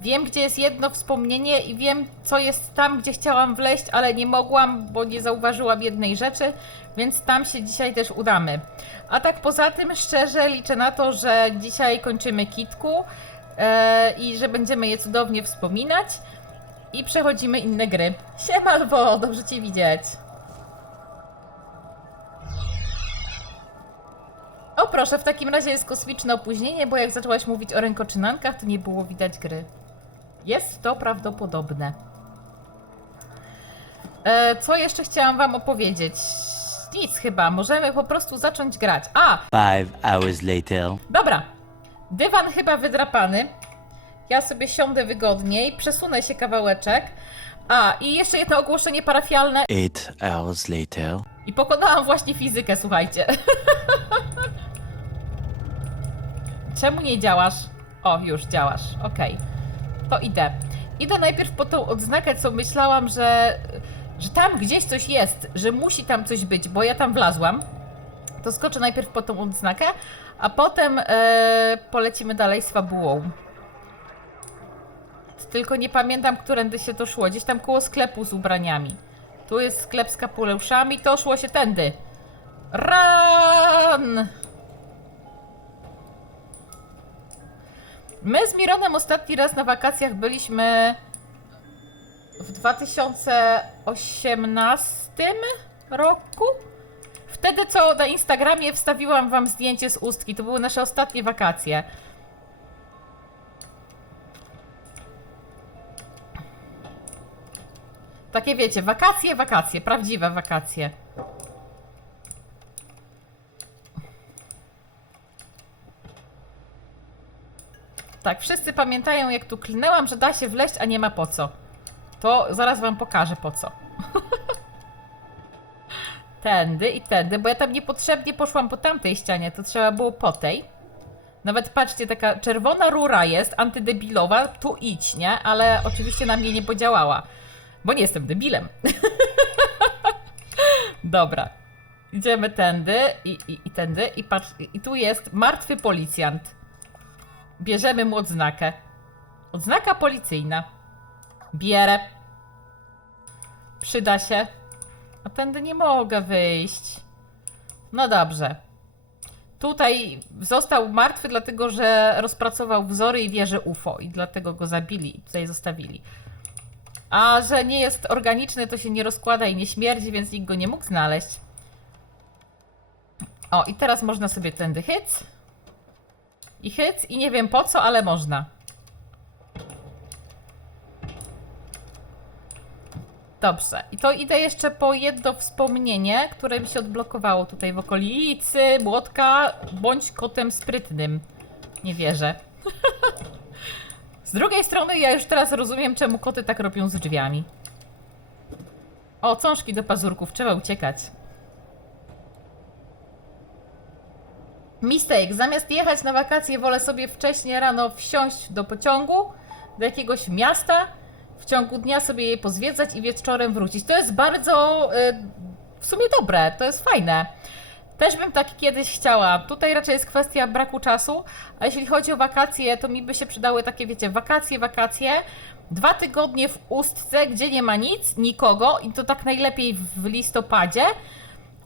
Wiem, gdzie jest jedno wspomnienie i wiem, co jest tam, gdzie chciałam wleźć, ale nie mogłam, bo nie zauważyłam jednej rzeczy, więc tam się dzisiaj też udamy. A tak poza tym, szczerze liczę na to, że dzisiaj kończymy kitku e, i że będziemy je cudownie wspominać i przechodzimy inne gry. Siema, Lwo, dobrze Cię widzieć. O proszę, w takim razie jest kosmiczne opóźnienie, bo jak zaczęłaś mówić o rękoczynankach, to nie było widać gry. Jest to prawdopodobne. E, co jeszcze chciałam wam opowiedzieć? Nic chyba, możemy po prostu zacząć grać. A, Five hours later. dobra. Dywan chyba wydrapany. Ja sobie siądę wygodniej, przesunę się kawałeczek. A, i jeszcze jedno ogłoszenie parafialne. Eight hours later. I pokonałam właśnie fizykę, słuchajcie. Czemu nie działasz? O, już działasz. Okej. To idę. Idę najpierw po tą odznakę, co myślałam, że, że tam gdzieś coś jest, że musi tam coś być, bo ja tam wlazłam. To skoczę najpierw po tą odznakę, a potem e, polecimy dalej z fabułą. Tylko nie pamiętam, którędy się to szło. Gdzieś tam koło sklepu z ubraniami. Tu jest sklep z kapuleuszami, to szło się tędy. Run! My z Mironem ostatni raz na wakacjach byliśmy w 2018 roku. Wtedy co na Instagramie wstawiłam wam zdjęcie z ustki. To były nasze ostatnie wakacje. Takie wiecie, wakacje, wakacje, prawdziwe wakacje. Tak, wszyscy pamiętają, jak tu klnęłam, że da się wleźć, a nie ma po co. To zaraz wam pokażę po co. tędy i tędy, bo ja tam niepotrzebnie poszłam po tamtej ścianie, to trzeba było po tej. Nawet patrzcie, taka czerwona rura jest, antydebilowa, tu idź, nie? Ale oczywiście na mnie nie podziałała, bo nie jestem debilem. Dobra. Idziemy tędy i, i, i tędy i patrz, i tu jest martwy policjant. Bierzemy mu odznakę. Odznaka policyjna. Bierę. Przyda się. A tędy nie mogę wyjść. No dobrze. Tutaj został martwy, dlatego że rozpracował wzory i wieże UFO i dlatego go zabili i tutaj zostawili. A że nie jest organiczny, to się nie rozkłada i nie śmierdzi, więc nikt go nie mógł znaleźć. O, i teraz można sobie tędy hyc. I hyc, i nie wiem po co, ale można. Dobrze. I to idę jeszcze po jedno wspomnienie, które mi się odblokowało tutaj w okolicy. Młotka, bądź kotem sprytnym. Nie wierzę. z drugiej strony ja już teraz rozumiem, czemu koty tak robią z drzwiami. O, cążki do pazurków, trzeba uciekać. Mistake. Zamiast jechać na wakacje, wolę sobie wcześniej rano wsiąść do pociągu, do jakiegoś miasta, w ciągu dnia sobie je pozwiedzać i wieczorem wrócić. To jest bardzo y, w sumie dobre, to jest fajne. Też bym tak kiedyś chciała. Tutaj raczej jest kwestia braku czasu, a jeśli chodzi o wakacje, to mi by się przydały takie, wiecie, wakacje, wakacje. Dwa tygodnie w Ustce, gdzie nie ma nic, nikogo i to tak najlepiej w listopadzie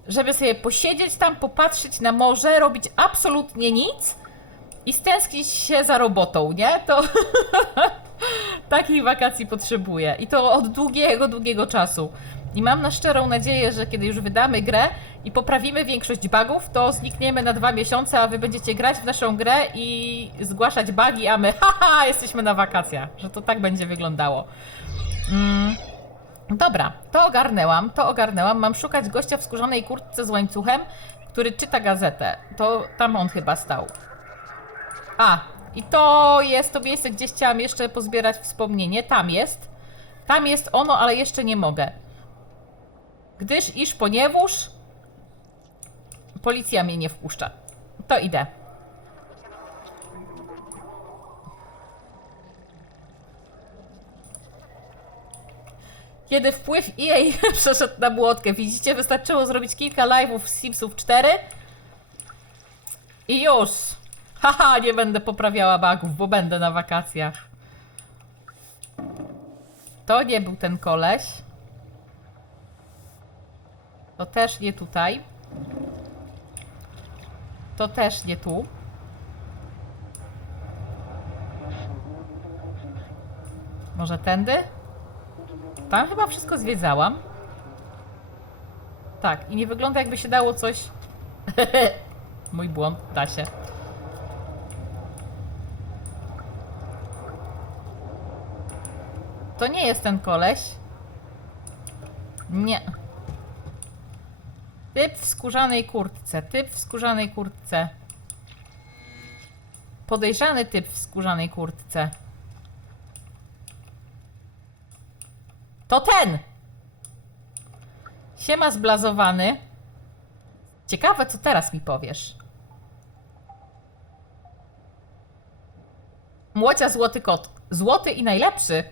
żeby sobie posiedzieć tam, popatrzeć na morze, robić absolutnie nic i stęsknić się za robotą, nie? To takiej wakacji potrzebuję. I to od długiego, długiego czasu. I mam na szczerą nadzieję, że kiedy już wydamy grę i poprawimy większość bugów, to znikniemy na dwa miesiące, a wy będziecie grać w naszą grę i zgłaszać bugi, a my haha, jesteśmy na wakacjach. Że to tak będzie wyglądało. Mm. Dobra, to ogarnęłam, to ogarnęłam. Mam szukać gościa w skórzanej kurtce z łańcuchem, który czyta gazetę. To tam on chyba stał. A, i to jest to miejsce, gdzie chciałam jeszcze pozbierać wspomnienie. Tam jest. Tam jest ono, ale jeszcze nie mogę. Gdyż iż ponieważ policja mnie nie wpuszcza. To idę. Kiedy wpływ EA przeszedł na młotkę, widzicie, wystarczyło zrobić kilka live'ów z Simsów 4 i już. Haha, nie będę poprawiała bugów, bo będę na wakacjach. To nie był ten koleś. To też nie tutaj. To też nie tu. Może tędy? Tam chyba wszystko zwiedzałam. Tak, i nie wygląda jakby się dało coś... Mój błąd, da się. To nie jest ten koleś. Nie. Typ w skórzanej kurtce. Typ w skórzanej kurtce. Podejrzany typ w skórzanej kurtce. To ten! Siema zblazowany. Ciekawe, co teraz mi powiesz. Młocia złoty kot. Złoty i najlepszy.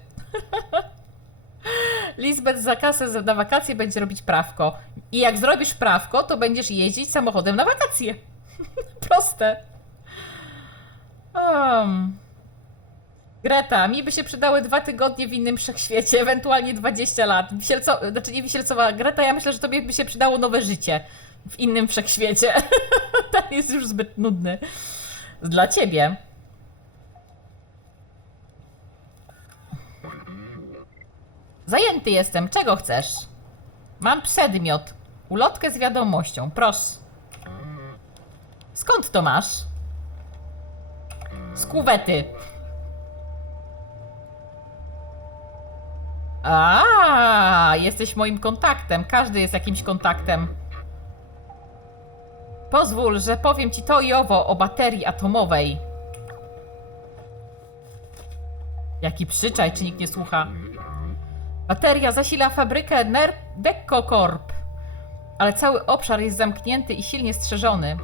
Lisbeth za kasę na wakacje będzie robić prawko. I jak zrobisz prawko, to będziesz jeździć samochodem na wakacje. Proste. Um. Greta, mi by się przydały dwa tygodnie w innym wszechświecie, ewentualnie 20 lat. Wisielco, znaczy nie Wisielcowa, Greta, ja myślę, że tobie by się przydało nowe życie w innym wszechświecie. Ten jest już zbyt nudny. Dla ciebie. Zajęty jestem. Czego chcesz? Mam przedmiot. Ulotkę z wiadomością. Proszę. Skąd to masz? Z kuwety. A, jesteś moim kontaktem. Każdy jest jakimś kontaktem. Pozwól, że powiem ci to i owo o baterii atomowej. Jaki przyczaj, czy nikt nie słucha? Bateria zasila fabrykę Ner Deco Corp. Ale cały obszar jest zamknięty i silnie strzeżony.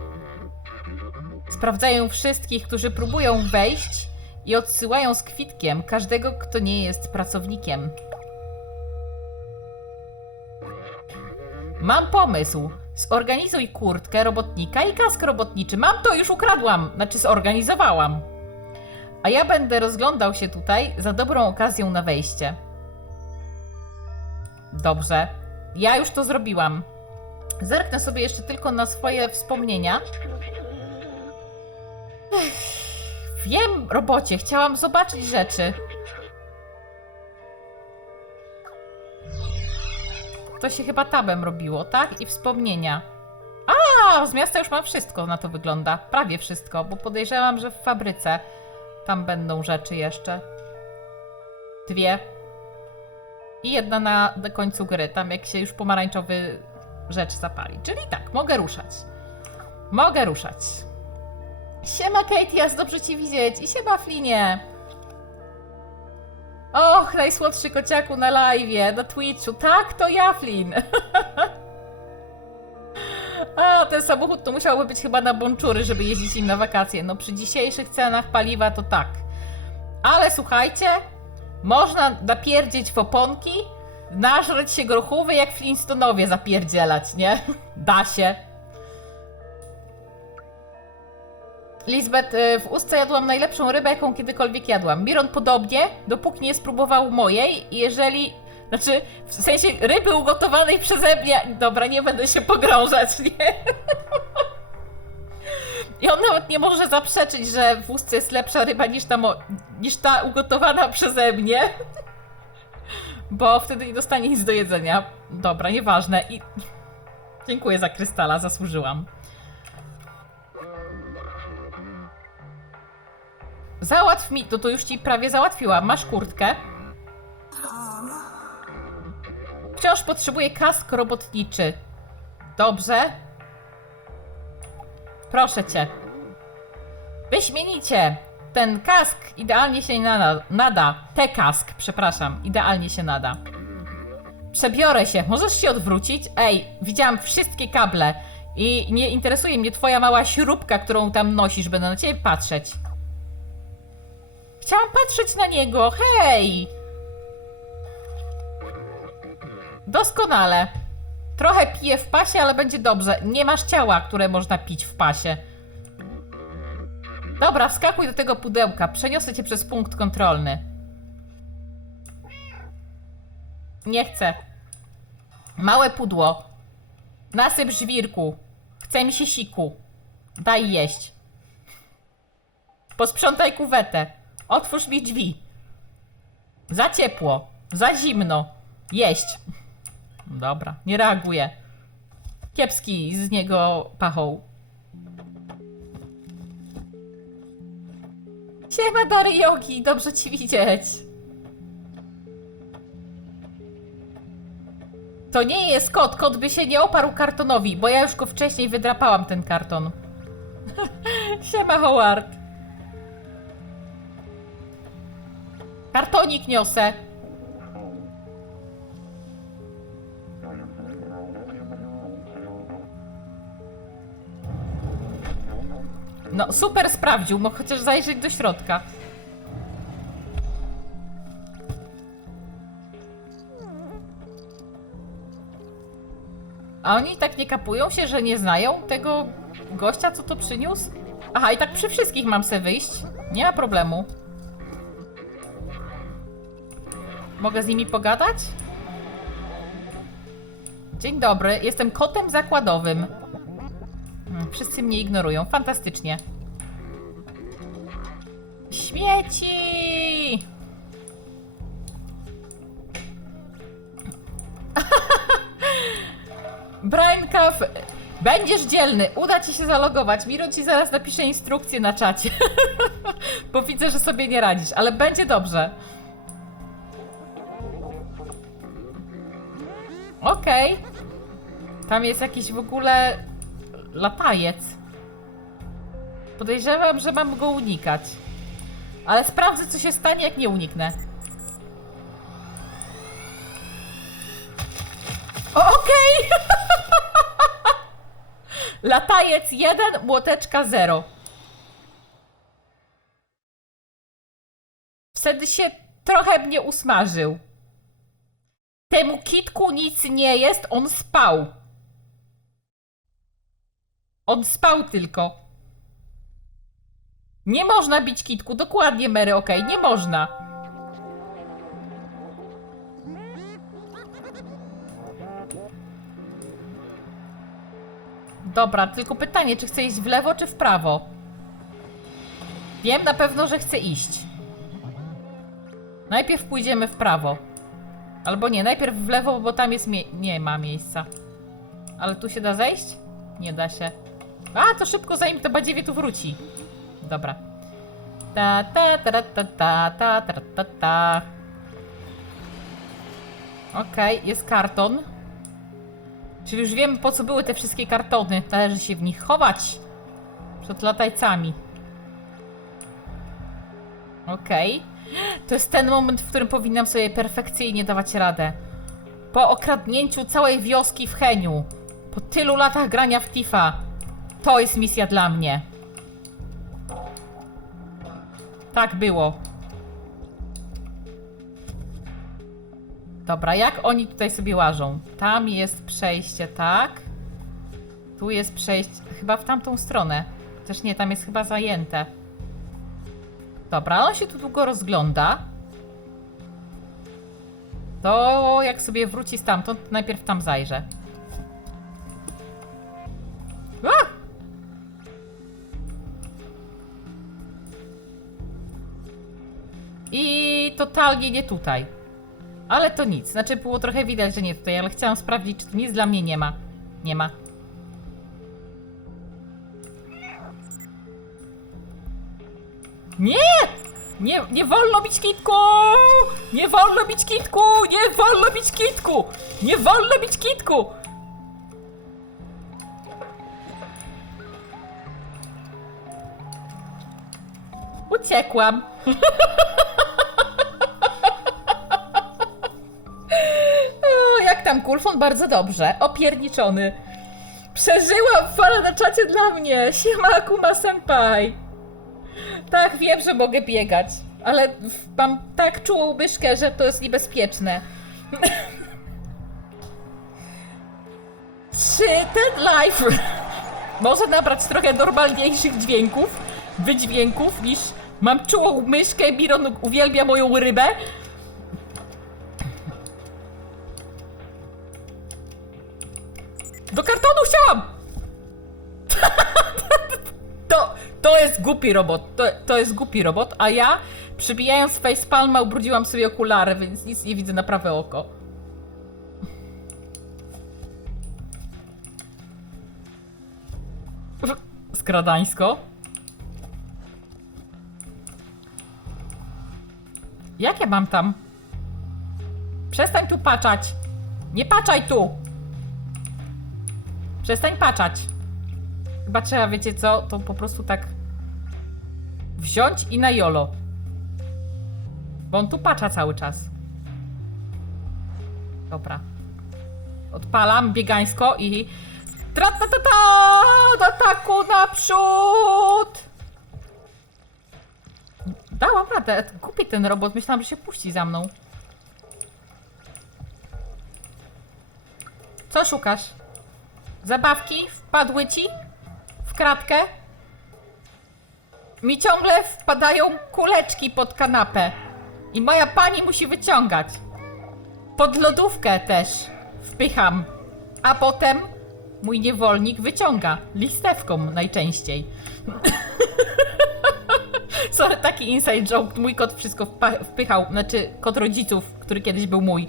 Sprawdzają wszystkich, którzy próbują wejść i odsyłają z kwitkiem każdego, kto nie jest pracownikiem. Mam pomysł. Zorganizuj kurtkę robotnika i kask robotniczy. Mam to, już ukradłam. Znaczy zorganizowałam. A ja będę rozglądał się tutaj za dobrą okazją na wejście. Dobrze. Ja już to zrobiłam. Zerknę sobie jeszcze tylko na swoje wspomnienia. Ech, wiem, robocie, chciałam zobaczyć rzeczy. To się chyba tabem robiło, tak? I wspomnienia. A, z miasta już mam wszystko, na to wygląda. Prawie wszystko, bo podejrzewam, że w fabryce tam będą rzeczy jeszcze. Dwie. I jedna na, na końcu gry, tam jak się już pomarańczowy rzecz zapali. Czyli tak, mogę ruszać. Mogę ruszać. Siema Kate, jest dobrze Ci widzieć. I siema Flinie. Och, najsłodszy kociaku na live, na Twitchu. Tak, to ja, Flin. A, ten samochód to musiałby być chyba na bonczury, żeby jeździć im na wakacje. No przy dzisiejszych cenach paliwa to tak. Ale słuchajcie, można napierdzieć w oponki, nażreć się grochówy jak Flintstonowie zapierdzielać, nie? Da się. Lisbeth, y, w ustce jadłam najlepszą rybę, jaką kiedykolwiek jadłam. Miron podobnie, dopóki nie spróbował mojej. i Jeżeli. Znaczy, w sensie ryby ugotowanej przeze mnie. Dobra, nie będę się pogrążać, nie? I on nawet nie może zaprzeczyć, że w ustce jest lepsza ryba niż ta, mo- niż ta ugotowana przeze mnie. Bo wtedy nie dostanie nic do jedzenia. Dobra, nieważne. I. Dziękuję za krystala, zasłużyłam. Załatw mi, to to już ci prawie załatwiłam. Masz kurtkę. Wciąż potrzebuję kask robotniczy. Dobrze. Proszę cię. Wyśmienicie. Ten kask idealnie się nada. nada. Te kask, przepraszam, idealnie się nada. Przebiorę się. Możesz się odwrócić? Ej, widziałam wszystkie kable i nie interesuje mnie twoja mała śrubka, którą tam nosisz. Będę na ciebie patrzeć. Chciałam patrzeć na niego. Hej! Doskonale. Trochę piję w pasie, ale będzie dobrze. Nie masz ciała, które można pić w pasie. Dobra, wskakuj do tego pudełka. Przeniosę cię przez punkt kontrolny. Nie chcę. Małe pudło. Nasyp żwirku. Chce mi się siku. Daj jeść. Posprzątaj kuwetę. Otwórz mi drzwi. Za ciepło. Za zimno. Jeść. Dobra, nie reaguje. Kiepski z niego pachoł. Siema Dary Jogi, dobrze ci widzieć. To nie jest kot, kot by się nie oparł kartonowi, bo ja już go wcześniej wydrapałam ten karton. Siema Howard. Kartonik niosę. No, super sprawdził, mógł chociaż zajrzeć do środka. A oni tak nie kapują się, że nie znają tego gościa, co to przyniósł? Aha, i tak przy wszystkich mam se wyjść. Nie ma problemu. Mogę z nimi pogadać? Dzień dobry, jestem kotem zakładowym. Hmm, Wszyscy mnie ignorują. Fantastycznie. Śmieci! Brian Cuff, będziesz dzielny. Uda ci się zalogować. Miro ci zaraz napisze instrukcję na czacie. Bo widzę, że sobie nie radzisz, ale będzie dobrze. Okej. Tam jest jakiś w ogóle latajec. Podejrzewam, że mam go unikać. Ale sprawdzę, co się stanie, jak nie uniknę. O, Okej! Latajec 1, młoteczka 0. Wtedy się trochę mnie usmażył. Temu kitku nic nie jest, on spał. On spał tylko. Nie można bić kitku, dokładnie Mary, okej, nie można. Dobra, tylko pytanie, czy chcę iść w lewo, czy w prawo? Wiem na pewno, że chcę iść. Najpierw pójdziemy w prawo. Albo nie, najpierw w lewo, bo tam jest nie ma miejsca. Ale tu się da zejść? Nie da się. A, to szybko, zanim to badziewie tu wróci. Dobra. Ta ta ta ta ta ta ta ta ta. Okej, jest karton. Czyli już wiemy po co były te wszystkie kartony. Należy się w nich chować. Przed latajcami. Okej. To jest ten moment, w którym powinnam sobie perfekcyjnie dawać radę. Po okradnięciu całej wioski w Heniu. Po tylu latach grania w Tifa. To jest misja dla mnie. Tak było. Dobra, jak oni tutaj sobie łażą? Tam jest przejście, tak? Tu jest przejście, chyba w tamtą stronę. Też nie, tam jest chyba zajęte. Dobra, on się tu długo rozgląda. To jak sobie wróci stamtąd, najpierw tam zajrzę. A! I totalnie nie tutaj. Ale to nic. Znaczy było trochę widać, że nie tutaj, ale chciałam sprawdzić, czy tu nic dla mnie nie ma. Nie ma. Nie! Nie, nie wolno bić kitku! Nie wolno bić kitku! Nie wolno bić kitku! Nie wolno bić kitku! Uciekłam. Jak tam Kulfon? Bardzo dobrze. Opierniczony. Przeżyłam falę na czacie dla mnie. Siema Akuma Senpai. Tak, wiem, że mogę biegać, ale mam tak czułą myszkę, że to jest niebezpieczne. Czy ten live może nabrać trochę normalniejszych dźwięków, wydźwięków niż mam czułą myszkę, Miron uwielbia moją rybę? Do kartonu chciałam! To, jest głupi robot. To, to jest głupi robot, a ja przybijając facepalma ubrudziłam sobie okulary, więc nic nie widzę na prawe oko. Skradańsko. Jak ja mam tam? Przestań tu patrzać. Nie patrzaj tu! Przestań patrzać. Chyba trzeba, wiecie co, to po prostu tak wziąć i na jolo. Bo on tu patza cały czas. Dobra. Odpalam biegańsko i... tra ta ta ta Do ataku naprzód! Dałam radę. Kupię ten robot. Myślałam, że się puści za mną. Co szukasz? Zabawki wpadły ci w kratkę? Mi ciągle wpadają kuleczki pod kanapę. I moja pani musi wyciągać. Pod lodówkę też wpycham. A potem mój niewolnik wyciąga. Listewką najczęściej. Sorry, taki inside joke. Mój kot wszystko wpychał. Znaczy, kot rodziców, który kiedyś był mój.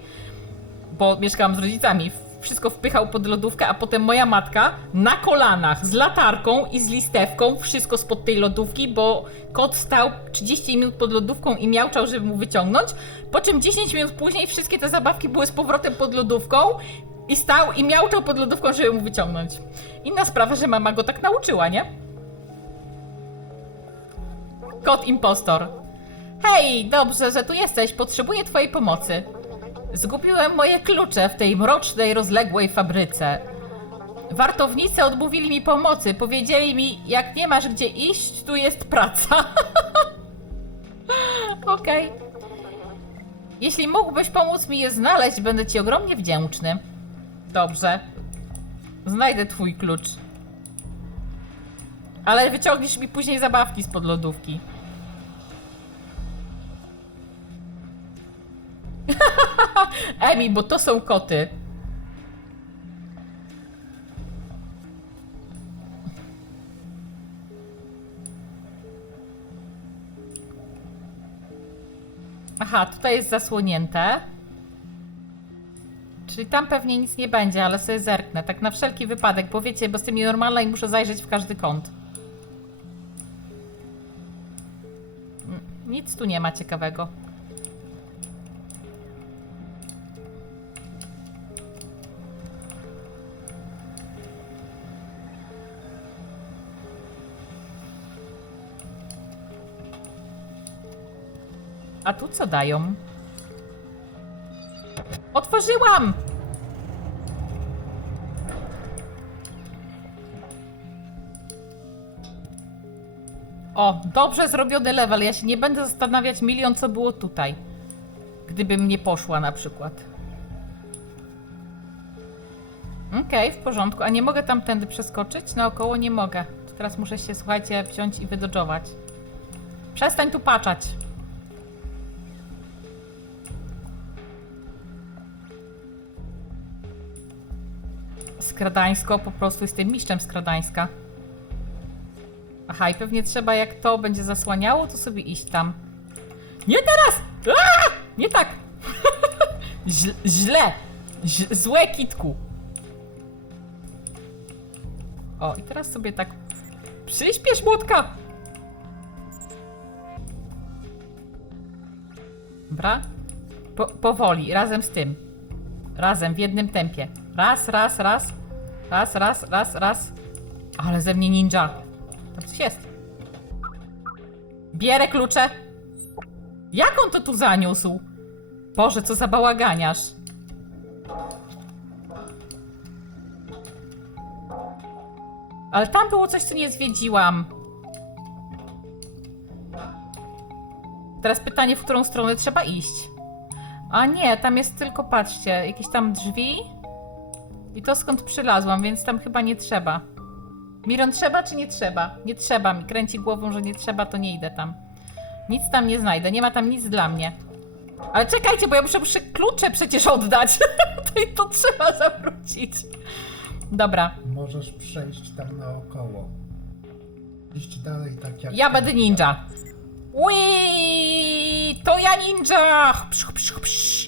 Bo mieszkałam z rodzicami. Wszystko wpychał pod lodówkę, a potem moja matka na kolanach z latarką i z listewką wszystko spod tej lodówki, bo kot stał 30 minut pod lodówką i miałczał, żeby mu wyciągnąć. Po czym 10 minut później wszystkie te zabawki były z powrotem pod lodówką i stał i miałczał pod lodówką, żeby mu wyciągnąć. Inna sprawa, że mama go tak nauczyła, nie? Kot impostor. Hej, dobrze, że tu jesteś. Potrzebuję twojej pomocy. Zgubiłem moje klucze w tej mrocznej, rozległej fabryce. Wartownicy odmówili mi pomocy. Powiedzieli mi, jak nie masz gdzie iść, tu jest praca. Okej. Jeśli mógłbyś pomóc mi je znaleźć, będę ci ogromnie wdzięczny. Dobrze. Znajdę twój klucz. Ale wyciągniesz mi później zabawki spod lodówki. Emi, bo to są koty. Aha, tutaj jest zasłonięte. Czyli tam pewnie nic nie będzie, ale sobie zerknę. Tak na wszelki wypadek, bo wiecie, bo jestem nienormalna i muszę zajrzeć w każdy kąt. Mm, Nic tu nie ma ciekawego. A tu co dają? Otworzyłam! O, dobrze zrobiony level. Ja się nie będę zastanawiać milion, co było tutaj. Gdybym nie poszła na przykład. Okej, w porządku. A nie mogę tamtędy przeskoczyć? Naokoło nie mogę. Teraz muszę się, słuchajcie, wziąć i wydodżować. Przestań tu patrzeć. Skradańsko, po prostu jestem mistrzem skradańska. Aha, i pewnie trzeba, jak to będzie zasłaniało, to sobie iść tam. Nie teraz! Aaa! Nie tak! Źle! Ź- Złe kitku! O, i teraz sobie tak... Przyspiesz, młotka! Dobra. Po, powoli, razem z tym. Razem, w jednym tempie. Raz, raz, raz. Raz, raz, raz, raz. Ale ze mnie ninja. Tam coś jest. Bierę klucze. Jak on to tu zaniósł? Boże, co za bałaganiarz. Ale tam było coś, co nie zwiedziłam. Teraz pytanie, w którą stronę trzeba iść. A nie, tam jest tylko, patrzcie, jakieś tam drzwi. I to skąd przylazłam, więc tam chyba nie trzeba. Miron, trzeba czy nie trzeba? Nie trzeba. Mi kręci głową, że nie trzeba, to nie idę tam. Nic tam nie znajdę, nie ma tam nic dla mnie. Ale czekajcie, bo ja muszę, muszę klucze przecież oddać. to i to trzeba zawrócić. Dobra. Możesz przejść tam naokoło. Iść dalej tak jak... Ja będę ninja. Ui, to ja ninja! Psz, psz, psz.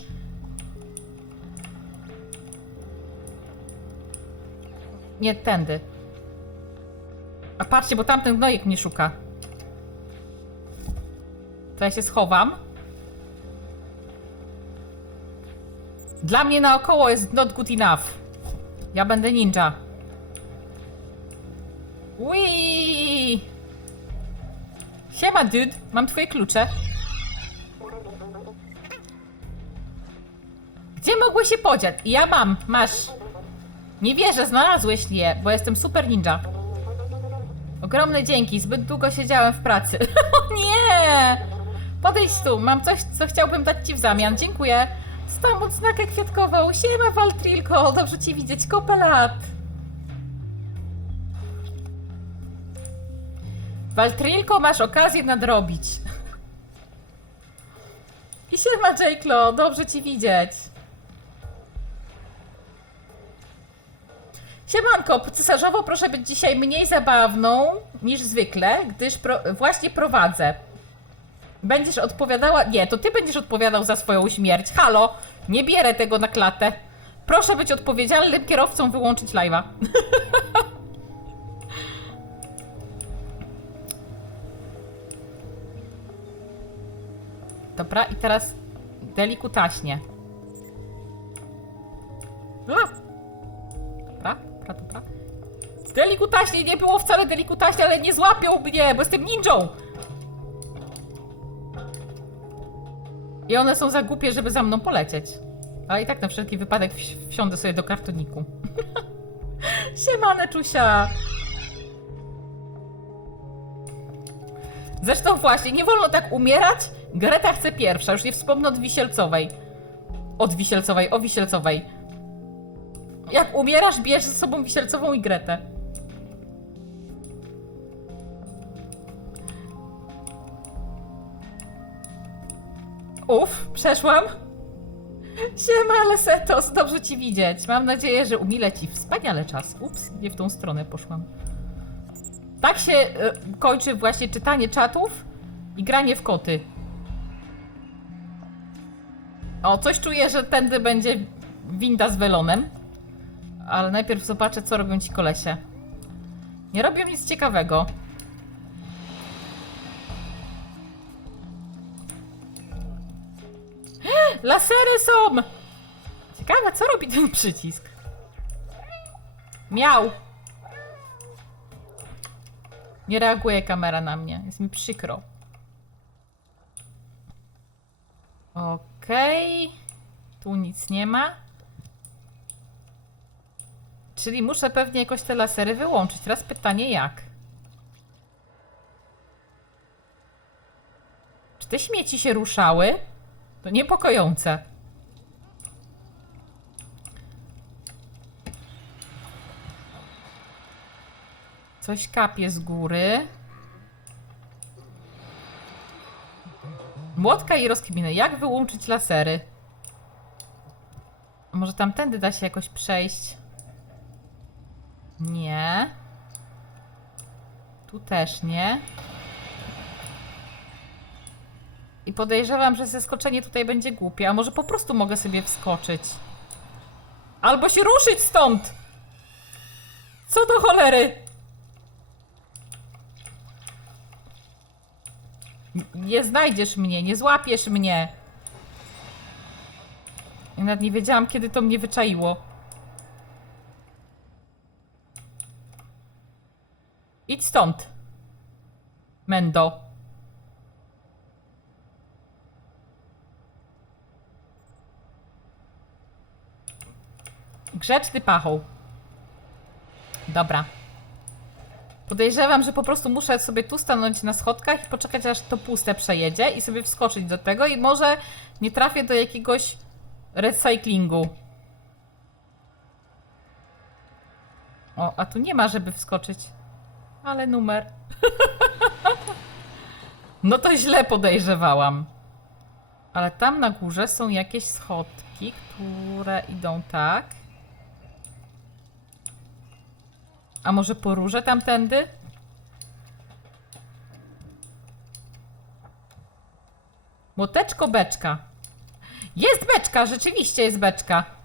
Nie tędy. A patrzcie, bo tamten gnojek mnie szuka. To ja się schowam. Dla mnie naokoło jest not good enough. Ja będę ninja. Ui! Siema, dude. Mam twoje klucze. Gdzie mogły się podziać? Ja mam. Masz. Nie wierzę, znalazłeś je, bo jestem super ninja. Ogromne dzięki. Zbyt długo siedziałem w pracy. o nie! Podejdź tu. Mam coś, co chciałbym dać ci w zamian. Dziękuję. Dostałam odznakę kwiatkową. Siema, Waltrilko. Dobrze ci widzieć. Kopę lat. Waltrilko, masz okazję nadrobić. I siema, Jayklo, dobrze ci widzieć. Siemanko, cesarzowo proszę być dzisiaj mniej zabawną niż zwykle, gdyż pro właśnie prowadzę. Będziesz odpowiadała... Nie, to ty będziesz odpowiadał za swoją śmierć. Halo, nie bierę tego na klatę. Proszę być odpowiedzialnym kierowcą, wyłączyć live'a. Dobra, i teraz delikutaśnie. Dobra, dobra. Delikutaśnie, nie było wcale delikutaśnie, ale nie złapią mnie, bo jestem ninją! I one są za głupie, żeby za mną polecieć. Ale i tak na wszelki wypadek wsi- wsiądę sobie do kartoniku. Siemane, Czusia! Zresztą właśnie, nie wolno tak umierać. Greta chce pierwsza, już nie wspomnę od Wisielcowej. Od Wisielcowej, o Wisielcowej. Jak umierasz, bierz ze sobą Wisielcową i Gretę. Uf, przeszłam. Siema, Lesetos, dobrze ci widzieć. Mam nadzieję, że umile ci wspaniale czas. Ups, nie w tą stronę poszłam. Tak się e, kończy właśnie czytanie czatów i granie w koty. O, coś czuję, że tędy będzie winda z welonem. Ale najpierw zobaczę, co robią ci kolesie. Nie robią nic ciekawego. Lasery są! Ciekawe, co robi ten przycisk. Miał. Nie reaguje kamera na mnie. Jest mi przykro. Okej. Tu nic nie ma. Czyli muszę pewnie jakoś te lasery wyłączyć. Teraz pytanie jak? Czy te śmieci się ruszały? To niepokojące. Coś kapie z góry. Młotka i rozkminy. Jak wyłączyć lasery? Może tamtędy da się jakoś przejść? Nie. Tu też nie. I podejrzewam, że zeskoczenie tutaj będzie głupie. A może po prostu mogę sobie wskoczyć? Albo się ruszyć stąd! Co do cholery? Nie znajdziesz mnie, nie złapiesz mnie. Ja nawet nie wiedziałam, kiedy to mnie wyczaiło. Idź stąd. Mendo. Grzeczny pachoł. Dobra. Podejrzewam, że po prostu muszę sobie tu stanąć na schodkach i poczekać, aż to puste przejedzie i sobie wskoczyć do tego i może nie trafię do jakiegoś recyklingu. O, a tu nie ma, żeby wskoczyć. Ale numer. no to źle podejrzewałam. Ale tam na górze są jakieś schodki, które idą tak. A może po tamtędy? Młoteczko beczka. Jest beczka, rzeczywiście jest beczka.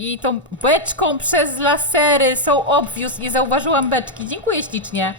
I tą beczką przez lasery są obwiózł. Nie zauważyłam beczki. Dziękuję ślicznie.